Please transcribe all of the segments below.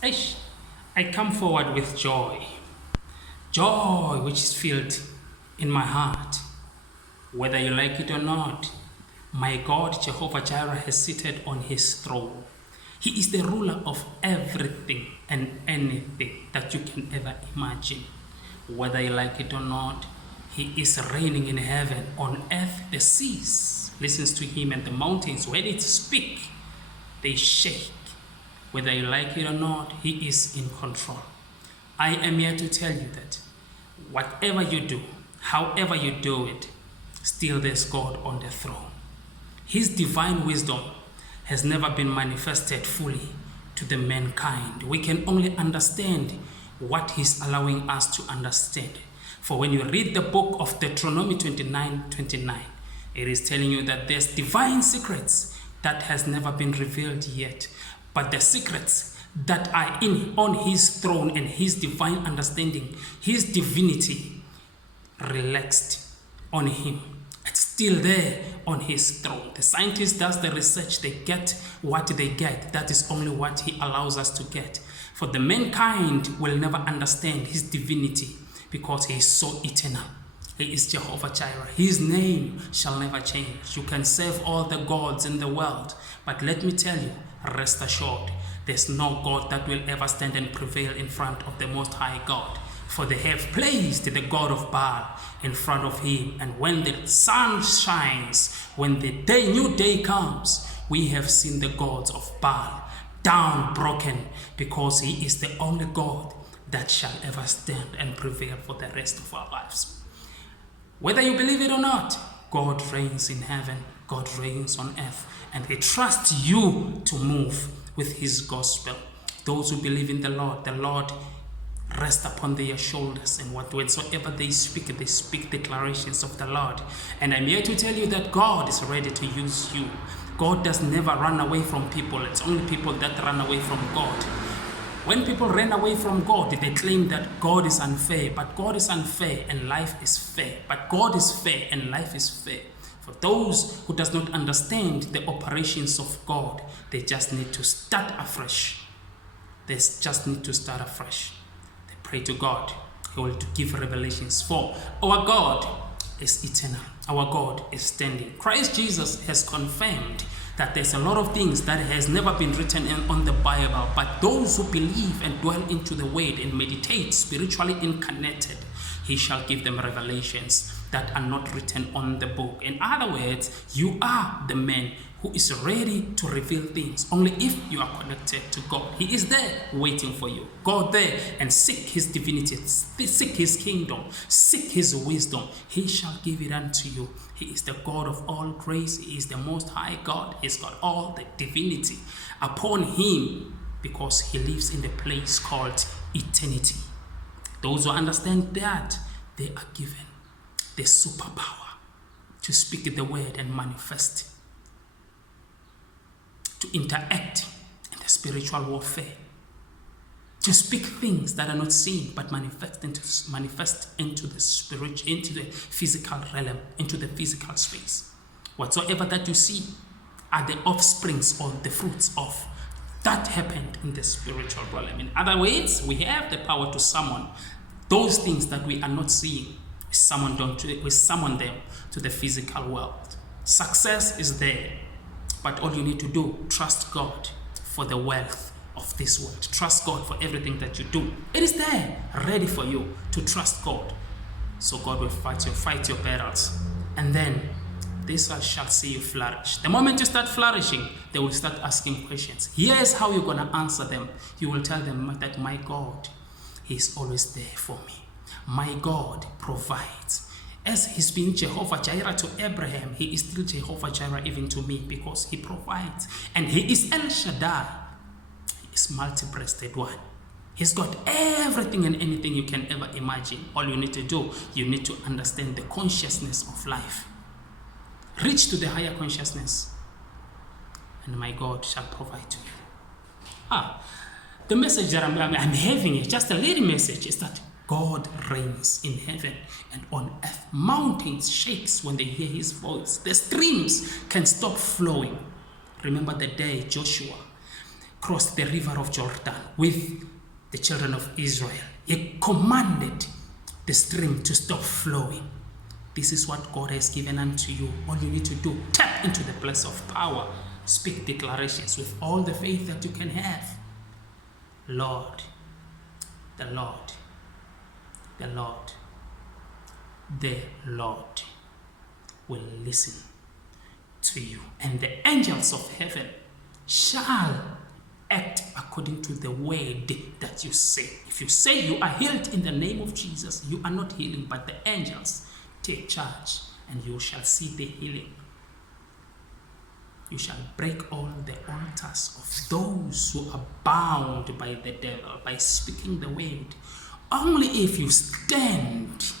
I come forward with joy, joy which is filled in my heart, whether you like it or not. My God, Jehovah Jireh, has seated on his throne. He is the ruler of everything and anything that you can ever imagine. Whether you like it or not, he is reigning in heaven, on earth. The seas listens to him, and the mountains, when it speak, they shake. Whether you like it or not, he is in control. I am here to tell you that whatever you do, however you do it, still there's God on the throne. His divine wisdom has never been manifested fully to the mankind. We can only understand what he's allowing us to understand. For when you read the book of Deuteronomy 29:29, it is telling you that there's divine secrets that has never been revealed yet. But the secrets that are on his throne and his divine understanding, his divinity relaxed on him. It's still there on his throne. The scientist does the research, they get what they get. That is only what he allows us to get. For the mankind will never understand his divinity because he is so eternal. He is Jehovah Jireh. His name shall never change. You can serve all the gods in the world, but let me tell you, rest assured, there's no God that will ever stand and prevail in front of the Most High God. For they have placed the God of Baal in front of him. And when the sun shines, when the new day comes, we have seen the gods of Baal down broken, because he is the only God that shall ever stand and prevail for the rest of our lives. Whether you believe it or not, God reigns in heaven, God reigns on earth, and he trusts you to move with his gospel. Those who believe in the Lord rest upon their shoulders, and whatsoever they speak declarations of the Lord. And I'm here to tell you that God is ready to use you. God does never run away from people. It's only people that run away from God. When people run away from God, they claim that God is unfair, but God is unfair and life is fair. But God is fair and life is fair. For those who does not understand the operations of God, they just need to start afresh. They just need to start afresh. They pray to God. He will give revelations. For our God is eternal. Our God is standing. Christ Jesus has confirmed that there's a lot of things that has never been written on the Bible, but those who believe and dwell into the word and meditate spiritually incarnated, he shall give them revelations that are not written on the book. In other words, you are the man who is ready to reveal things only if you are connected to God. He is there waiting for you. Go there and seek his divinity, seek his kingdom, seek his wisdom. He shall give it unto you. He is the God of all grace. He is the Most High God. He's got all the divinity upon him because he lives in the place called eternity. Those who understand that, they are given the superpower to speak the word and manifest, to interact in the spiritual warfare, to speak things that are not seen but manifest into the spirit, into the physical realm, into the physical space. Whatsoever that you see are the offsprings or the fruits of that happened in the spiritual realm. In other words, we have the power to summon those things that we are not seeing. We summon them to the physical world. Success is there, but all you need to do, trust God for the wealth of this world. Trust God for everything that you do. It is there, ready for you to trust God. So God will fight your battles, and then this shall see you flourish. The moment you start flourishing, they will start asking questions. Here's how you're going to answer them. You will tell them that my God, he is always there for me. My God provides. As he's been Jehovah Jireh to Abraham, he is still Jehovah Jireh even to me, because he provides. And he is El Shaddai. He is multi-breasted one. He's got everything and anything you can ever imagine. All you need to do, you need to understand the consciousness of life. Reach to the higher consciousness, and my God shall provide to you. The message that I'm having is just a little message, is that God reigns in heaven and on earth. Mountains shakes when they hear his voice. The streams can stop flowing. Remember the day Joshua crossed the river of Jordan with the children of Israel, he commanded the stream to stop flowing. This is what God has given unto you. All you need to do, tap into the place of power. Speak declarations with all the faith that you can have. Lord, the Lord, the Lord, the Lord will listen to you. And the angels of heaven shall act according to the word that you say. If you say you are healed in the name of Jesus, you are not healing, but the angels take charge, and you shall see the healing. You shall break all the altars of those who are bound by the devil by speaking the word. Only if you stand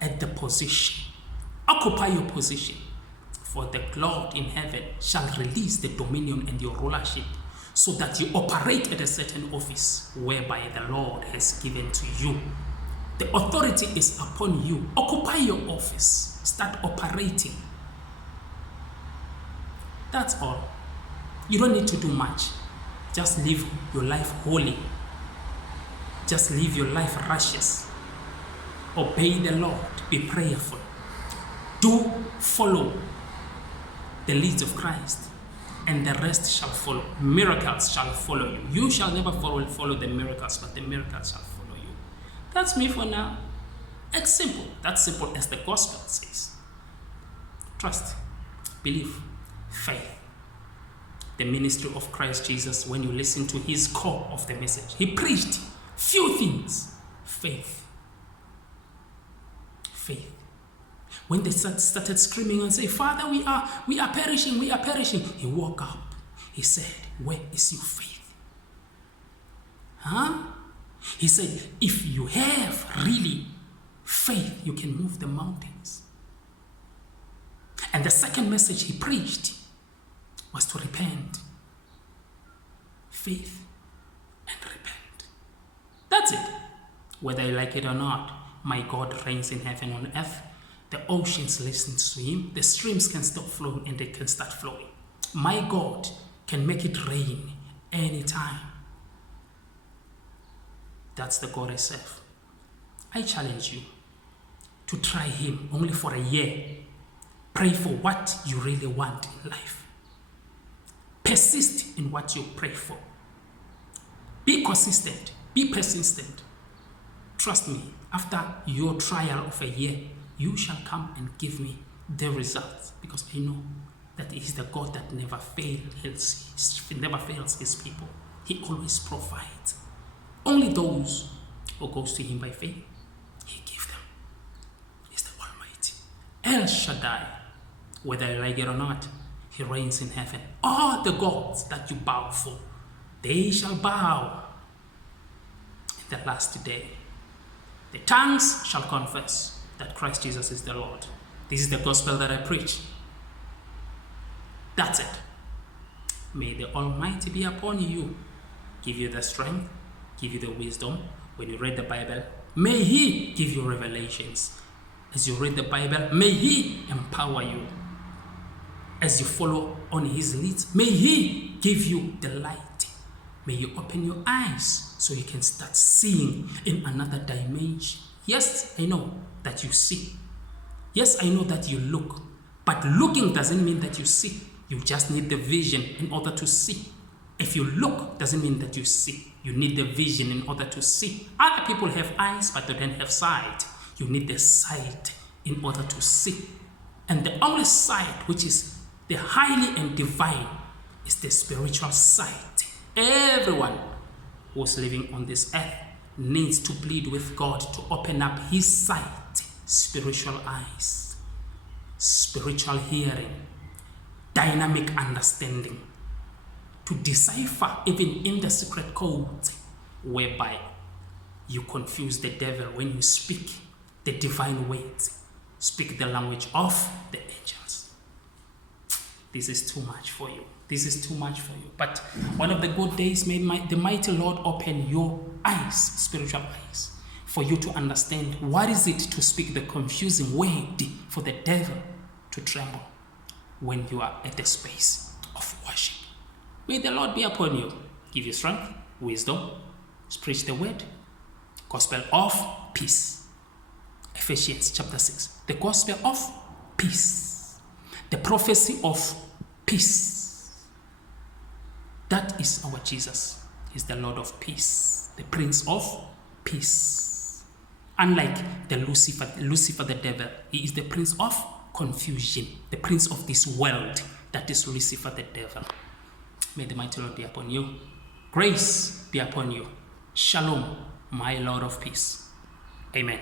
at the position, occupy your position, for the Lord in heaven shall release the dominion and your rulership, so that you operate at a certain office whereby the Lord has given to you. The authority is upon you. Occupy your office. Start operating. That's all. You don't need to do much. Just live your life holy. Just live your life righteous. Obey the Lord. Be prayerful. Do follow the leads of Christ, and the rest shall follow. Miracles shall follow you. You shall never follow the miracles, but the miracles shall follow you. That's me for now. It's simple. That's simple as the gospel says. Trust, believe, faith. The ministry of Christ Jesus, when you listen to his core of the message, he preached few things. Faith. Faith. When they started screaming and say, Father, we are perishing, we are perishing. He woke up. He said, where is your faith? He said, if you have really faith, you can move the mountains. And the second message he preached was to repent. Faith and repent. That's it. Whether you like it or not, my God reigns in heaven and on earth. The oceans listen to him. The streams can stop flowing and they can start flowing. My God can make it rain anytime. That's the God I serve. I challenge you to try him only for a year. Pray for what you really want in life. Persist in what you pray for. Be consistent. Be persistent. Trust me, after your trial of a year, you shall come and give me the results, because I know that he is the God that never fails. He never fails his people. He always provides. Only those who goes to him by faith, he gives them. He's the Almighty. El Shaddai, whether you like it or not, he reigns in heaven. All the gods that you bow for, they shall bow in the last day. The tongues shall confess that Christ Jesus is the Lord. This is the gospel that I preach. That's it. May the Almighty be upon you, give you the strength, give you the wisdom. When you read the Bible, may he give you revelations. As you read the Bible, may he empower you. As you follow on his leads, may he give you the light. May you open your eyes so you can start seeing in another dimension. Yes, I know that you see. Yes, I know that you look. But looking doesn't mean that you see. You just need the vision in order to see. If you look, doesn't mean that you see. You need the vision in order to see. Other people have eyes, but they don't have sight. You need the sight in order to see. And the only sight, which is the highly and divine, is the spiritual sight. Everyone who's living on this earth needs to plead with God to open up his sight, spiritual eyes, spiritual hearing, dynamic understanding, to decipher even in the secret codes whereby you confuse the devil when you speak the divine words, speak the language of the angels. This is too much for you. This is too much for you. But one of the good days, may the mighty Lord open your eyes, spiritual eyes, for you to understand what is it to speak the confusing word for the devil to tremble when you are at the space of worship. May the Lord be upon you, give you strength, wisdom, preach the word, gospel of peace. Ephesians chapter 6. The gospel of peace. The prophecy of peace. That is our Jesus. He's the Lord of peace, the Prince of peace. Unlike the Lucifer the devil, he is the prince of confusion, the prince of this world. That is Lucifer the devil. May the mighty Lord be upon you. Grace be upon you. Shalom, my Lord of peace. Amen.